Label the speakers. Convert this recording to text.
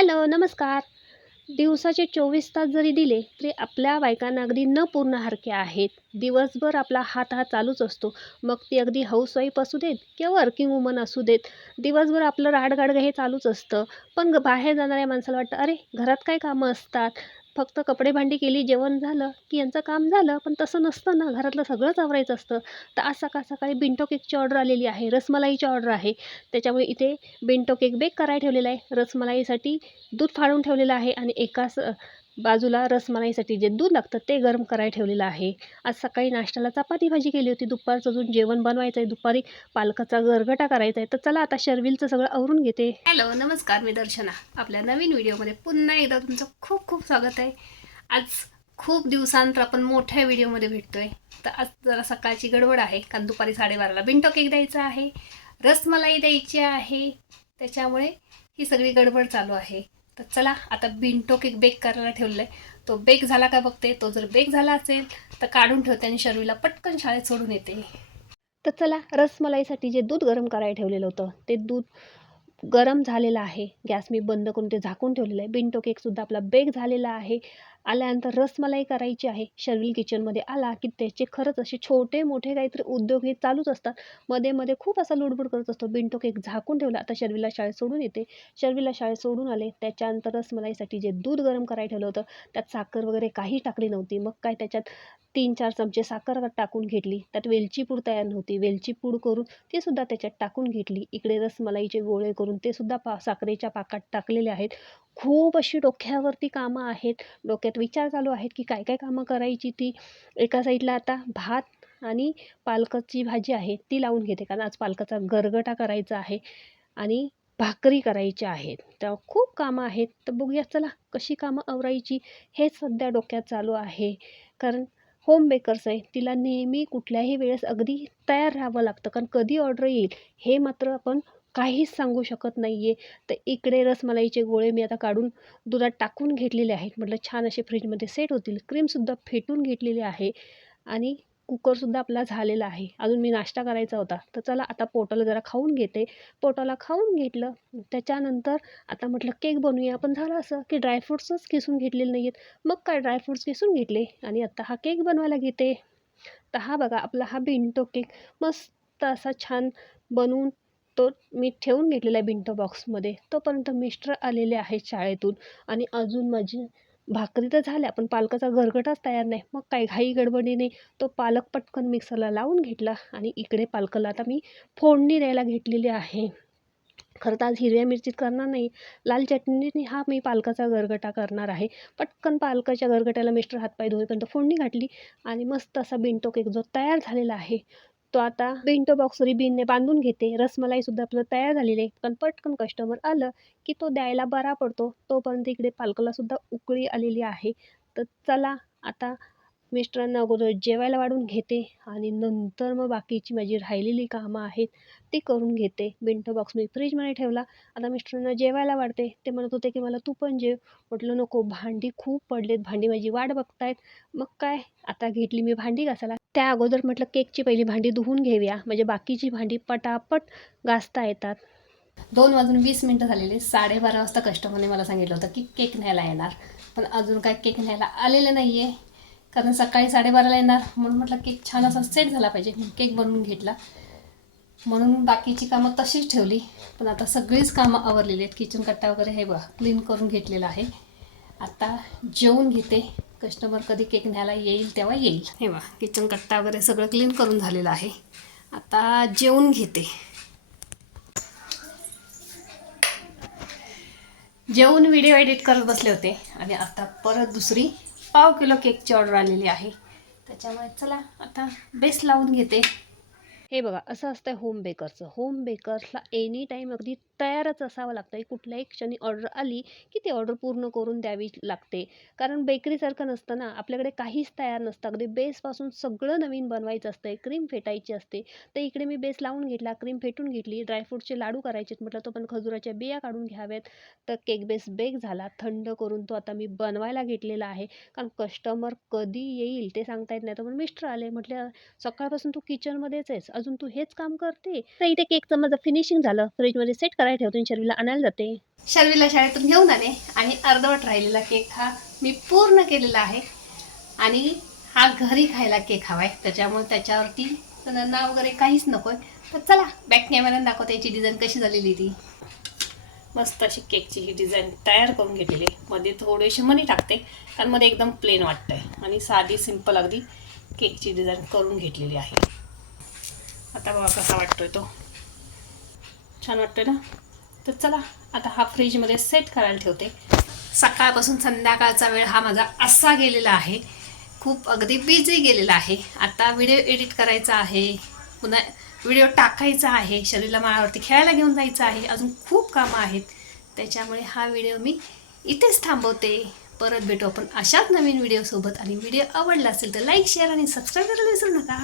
Speaker 1: Hello नमस्कार. दिवसाचे चोवीस तास जरी दिले तरी आपल्या बायकांना अगदी न पूर्णहारक्या आहेत. दिवसभर आपला हात हा चालूच असतो. मग ती अगदी हाऊसवाईफ असू देत किंवा वर्किंग वुमन असू देत दिवसभर आपलं राडगाडगं हे चालूच असतं. पण बाहेर जाणाऱ्या माणसाला वाटतं अरे घरात काय कामं असतात? फक्त कपडे भांडी केली जेवण झालं की यांचं काम झालं पण तसं नसतं ना. घरातलं सगळंच आवरायचं असतं. तर आज सकाळ सकाळी बिंटो केकची ऑर्डर आलेली आहे. रसमलाईची ऑर्डर आहे. त्याच्यामुळे इथे बिंटो केक बेक करायला ठेवलेला आहे. रसमलाईसाठी दूध फाडून ठेवलेलं आहे आणि एकाच बाजूला रसमलाईसाठी जे दूध लागतं ते गरम करायला ठेवलेलं आहे. आज सकाळी नाश्त्याला चपाती भाजी केली होती. दुपारचं अजून जेवण बनवायचं आहे दुपारी पालकाचा गरगटा करायचा आहे तर चला आता शर्विलचं सगळं आवरून घेते. हॅलो नमस्कार मी दर्शना. आपल्या नवीन व्हिडिओमध्ये पुन्हा एकदा तुमचं खूप खूप स्वागत आहे आज खूप दिवसानंतर आपण मोठ्या व्हिडिओमध्ये भेटतोय. तर आज जरा सकाळची गडबड आहे कारण दुपारी साडेबाराला बिंटो केक द्यायचा आहे. रसमलाई द्यायची आहे. त्याच्यामुळे ही सगळी गडबड चालू आहे. तर चला आता बिंटो केक बेक करायला ठेवलं आहे तो बेक झाला का बघते. तो जर बेक झाला असेल तर काढून ठेवते आणि शर्वीला पटकन शाळेत सोडून येते. तर चला रसमलाईसाठी जे दूध गरम करायला ठेवलेलं होतं ते दूध गरम झालेला आहे. गॅस मी बंद करून ते झाकून ठेवलेलं आहे. बिंटो केकसुद्धा आपला बेक झालेला आहे. आल्यानंतर रसमलाई करायची आहे. शर्विल किचनमध्ये आला की त्याचे खरंच असे छोटे मोठे काहीतरी उद्योग हे चालूच असतात. मध्ये मध्ये खूप असा लुडबुड करत असतो. बिंटो केक झाकून ठेवला. आता शर्विला शाळेत सोडून येते. शर्विला शाळेत सोडून आले. त्याच्यानंतर रसमलाईसाठी जे दूध गरम करायला ठेवलं होतं त्यात साखर वगैरे काही टाकली नव्हती. मग काय त्याच्यात तीन चार चमचे साखर टाकून घेतली. त्यात वेलची पूड तयार नव्हती. वेलची पूड करून ती सुद्धा त्याच्यात टाकून घेतली. इकडे रसमलाईचे गोळे करून ते सुद्धा पा साखरेच्या पाकात टाकलेले आहेत. खूप अशी डोक्यावरती कामं आहेत. डोक्यात विचार चालू आहेत की काय काय कामं करायची ती? एका साईडला आता भात आणि पालकाची भाजी आहे ती लावून घेते. कारण आज पालकाचा गरगटा करायचा आहे आणि भाकरी करायच्या आहेत तर खूप कामं आहेत. तर बघूया चला कशी कामं आवरायची हे सध्या डोक्यात चालू आहे. कारण होम बेकर्स आहे तिला नेहमी कुठल्याही वेळेस अगदी तयार राहावं लागतं. कारण कधी ऑर्डर येईल हे मात्र आपण काहीच सांगू शकत नाही आहे तर इकडे रसमलाईचे गोळे मी आता काढून दुधात टाकून घेतलेले आहेत. म्हटलं छान असे फ्रीजमध्ये सेट होतील. क्रीमसुद्धा फेटून घेतलेली आहे. आणि कुकरसुद्धा आपला झालेला आहे. अजून मी नाश्ता करायचा होता. तर चला आता पोटाला जरा खाऊन घेते. पोटाला खाऊन घेतलं. त्याच्यानंतर आता म्हटलं केक बनवूया. पण झालं असं की ड्रायफ्रूट्सच किसून घेतलेले नाही आहेत मग काय ड्रायफ्रूट्स किसून घेतले? आणि आता हा केक बनवायला घेते. तर हा बघा आपला हा बिंटो केक मस्त असा छान बनवून तो मी ठेवून घेतलेला आहे बिंटो बॉक्समध्ये तोपर्यंत मिस्टर आलेले आहेत शाळेतून. आणि अजून माझी भाकरी तर झाल्या पण पालकाचा गरगटाच तयार नाही. मग काय घाई गडबडीने तो पालक पटकन मिक्सरला लावून घेतला आणि इकडे पालकाला आता मी फोडणी द्यायला घेतलेली आहे. खरं तर आज हिरव्या मिरचीत करणार नाही. लाल चटणीने हा मी पालकाचा गरगटा करणार आहे. पटकन पालकाच्या गरगट्याला मिस्टर हातपाय धुवेपर्यंत फोडणी घातली आणि मस्त असा बिंटो केक जो तयार झालेला आहे. तो आता बिंटो बॉक्सरी बिनने बांधून घेते. रसमलाईसुद्धा आपलं तयार झालेली आहे. पण पटकन कस्टमर आलं की तो द्यायला बरा पडतो. तोपर्यंत इकडे पालकालासुद्धा उकळी आलेली आहे. तर चला आता मिस्टरांना अगोदर जेवायला वाढून घेते आणि नंतर मग बाकीची माझी राहिलेली कामं आहेत ती करून घेते. बिंटो बॉक्स मी फ्रीजमध्ये ठेवला. आता मिस्टरांना जेवायला वाढते. ते म्हणत होते की मला तू पण जेव. म्हटलं नको भांडी खूप पडलेत. भांडी माझी वाट बघतायत. मग काय? आता घेतली मी भांडी घासायला. त्या अगोदर म्हटलं केकची पहिली भांडी धुवून घेऊया. म्हणजे बाकीची भांडी पटापट घासता येतात. दोन वाजून वीस मिनटं झालेले. साडेबारा वाजता कस्टमरने मला सांगितलं होतं की केक न्यायला येणार. पण अजून काय केक न्यायला आलेलं नाही आहे कारण सकाळी साडेबाराला येणार. म्हणून म्हटलं केक छान असा सेट झाला पाहिजे. केक बनवून घेतला. म्हणून बाकीची कामं तशीच ठेवली. पण आता सगळीच कामं आवरलेली आहेत. किचन कट्टा वगैरे हे बघा क्लीन करून घेतलेलं आहे. आता जेवून घेते. कस्टमर कधी केक न्यायला येईल तेव्हा येईल. हे वा किचन कट्टा वगैरे सगळं क्लीन करून झालेलं आहे. आता जेवून घेते. जेवून व्हिडिओ एडिट करत बसले होते. आणि आता परत दुसरी पाव किलो केकची ऑर्डर आलेली आहे. त्याच्यामुळे चला आता बेस लावून घेते. हे बघा असं असतं होम बेकरचं होम बेकर्सला एनी टाईम अगदी तयारच असावं लागतं. आहे कुठल्याही क्षणी ऑर्डर आली की ती ऑर्डर पूर्ण करून द्यावी लागते. कारण बेकरीसारखं नसतं ना. आपल्याकडे काहीच तयार नसतं. अगदी बेसपासून सगळं नवीन बनवायचं असतं क्रीम फेटायची असते. तर इकडे मी बेस लावून घेतला क्रीम फेटून घेतली. ड्रायफ्रूटचे लाडू करायचे म्हटलं तो पण खजुराच्या बिया काढून घ्याव्यात. तर केक बेस बेक झाला. थंड करून तो आता मी बनवायला घेतलेला आहे. कारण कस्टमर कधी येईल ते सांगता येत नाही. तर मग मिस्टर आले म्हटलं सकाळपासून तू किचनमध्येच आहेस. अजून तू हेच काम करते? तर इथे केकचं माझं फिनिशिंग झालं. फ्रीजमध्ये सेट करायचं. करायला ठेवते आणि शर्वीला आणायला जाते. शर्वीला शाळेतून घेऊन आले आणि अर्धवट राहिलेला केक हा मी पूर्ण केलेला आहे. आणि हा घरी खायला केक हवाय त्याच्यामुळे त्याच्यावरती नाव वगैरे काहीच नकोय. तर चला बॅक कॅमेऱ्याने दाखवते याची डिझाईन कशी झालेली ती. मस्त अशी केकची ही डिझाईन तयार करून घेतलेली आहे. मध्ये थोडीशी मनी टाकते कारण मध्ये एकदम प्लेन वाटतंय. आणि साधी सिंपल अगदी केकची डिझाईन करून घेतलेली आहे. आता बघा कसा वाटतोय तो. छान वाटतं ना? तर चला आता हा फ्रीजमध्ये सेट करायला ठेवते. सकाळपासून संध्याकाळचा वेळ हा माझा असा गेलेला आहे. खूप अगदी बिझी गेलेला आहे. आता व्हिडिओ एडिट करायचा आहे. पुन्हा व्हिडिओ टाकायचा आहे. शरीराला माळावरती खेळायला घेऊन जायचं आहे. अजून खूप कामं आहेत. त्याच्यामुळे हा व्हिडिओ मी इथेच थांबवते. परत भेटू आपण अशाच नवीन व्हिडिओसोबत आणि व्हिडिओ आवडला असेल तर लाईक शेअर आणि सबस्क्राईब करायला विसरू नका.